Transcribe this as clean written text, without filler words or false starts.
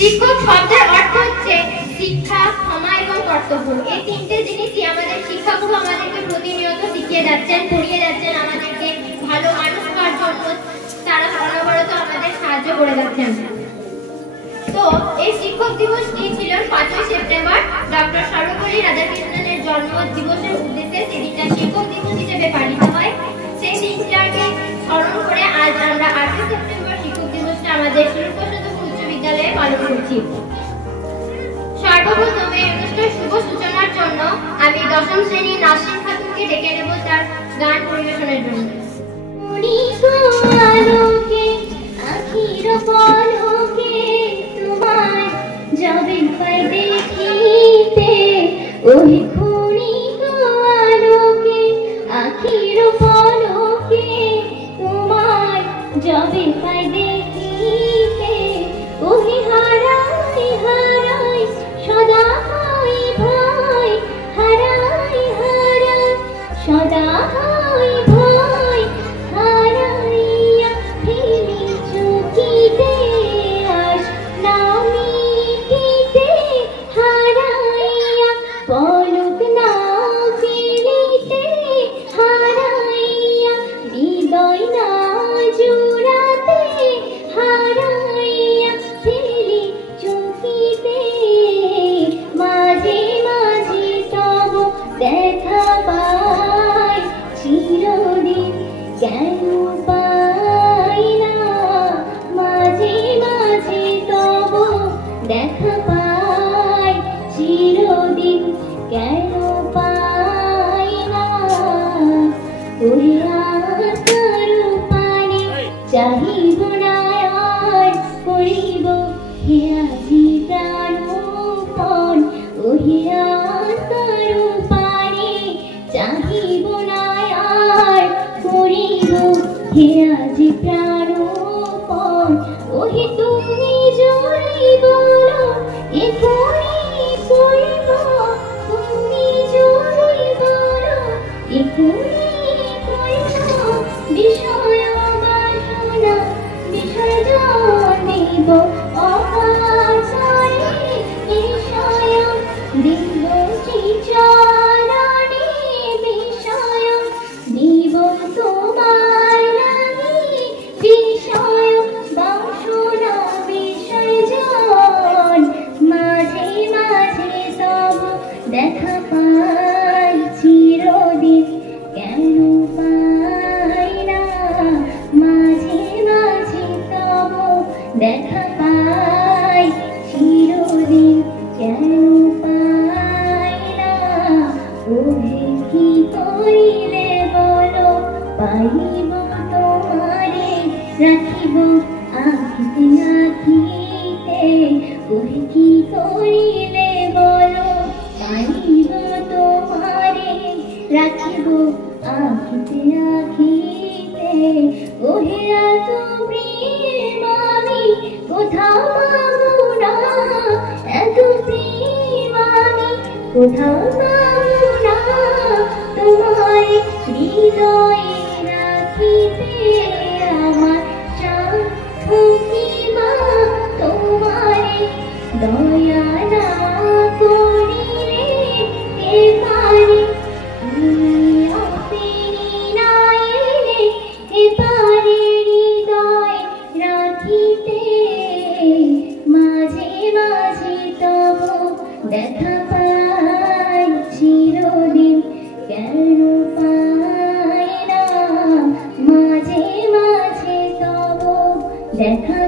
শিক্ষক শব্দের অর্থ হচ্ছে শিক্ষা, ক্ষমা এবং কর্তব্য। এই তিনটে জিনিসই আমাদের শিক্ষকগুরু আমাদেরকে প্রতিনিয়ত শিখিয়ে যাচ্ছেন, পড়িয়ে যাচ্ছেন, আমাদেরকে ভালো মানুষ হওয়ার জন্য তারা অনবরত আমাদের সাহায্য করে যাচ্ছেন। তো এই শিক্ষক দিবসটি ছিল 5ই সেপ্টেম্বর ডক্টর সর্বপল্লী রাধাকৃষ্ণনের জন্ম দিবসের উদ্দেশ্যে। সেদিনটা শিক্ষক দিবস হিসেবে পালিত হয়। সেই দিনটাকে স্মরণ করে আজ আমরা 8ই সেপ্টেম্বর শিক্ষক দিবসটা আমাদের সুরপ্রসাদপুর উচ্চ বিদ্যালয়ে পালন করছি। সর্বপ্রথম এই অনুষ্ঠানের শুভ সূচনার জন্য আমি 10ম শ্রেণীর নাসরিন খাতুনকে ডেকে নেব তার গান পরিবেশনের জন্য। যাবে পাই দেখিতে ওই ক্ষণিক আলোকে আখির পলকে তোমায় যাবে পাই দেখিতে ওই হারাই হারাই সদা হাই ভাই হারাই হারাই সদা হাই ভাই হারাইয়া ফেলি চুকিতে আস নামি পলক না ফেলিতে হারাইয়া হৃদয় না জোড়াতে হারাইয়া ফেলি চোখিতে মাঝে মাঝে তব দেখা পাই চিরদিন কেন পাই না মাঝে মাঝে তব দেখা পাই চিরদিন কেন পাই না ওই আশার পানে চাহিব না আর করিব হে আজি প্রাণপণ ওই আশার পানে চাহিব না আর করিব হে আজি প্রাণপণ ওহে তুমি জয় বলো এখনই করিব তুমি জয় বলো এখনই করিব বিষয় বাসনা বিসর্জন দিব অকাশরে বিষয় দিব শ্রীচরণে বিষয় দিব তোমার লাগি বিষয় বাসনা বিসর্জন মাঝে মাঝে তব দেখা পাই চিরদিন কেন পাই না মাঝে মাঝে তব দেখা পাই চিরদিন কেন পাই না ওহে কি করিলে বলো পাইব তোমারে রাখিব আখিতে আখিতে ওহে কি করিলে বলো পাইব তোমারে রাখিব আখিতে আখিতে ওহে এত প্রেম আমি কোথাও পাবো না এত প্রেম আমি কোথাও পাবো না তোমায় হৃদয়ে রাখিতে আমার চাহিবা তোমারে দয়া না করিলে কে পারে তুমি আপনি না এলে কে পারে হৃদয় রাখিতে মাঝে মাঝে তব দেখা পাই চিরদিন কেন পাই না মাঝে মাঝে তব দেখা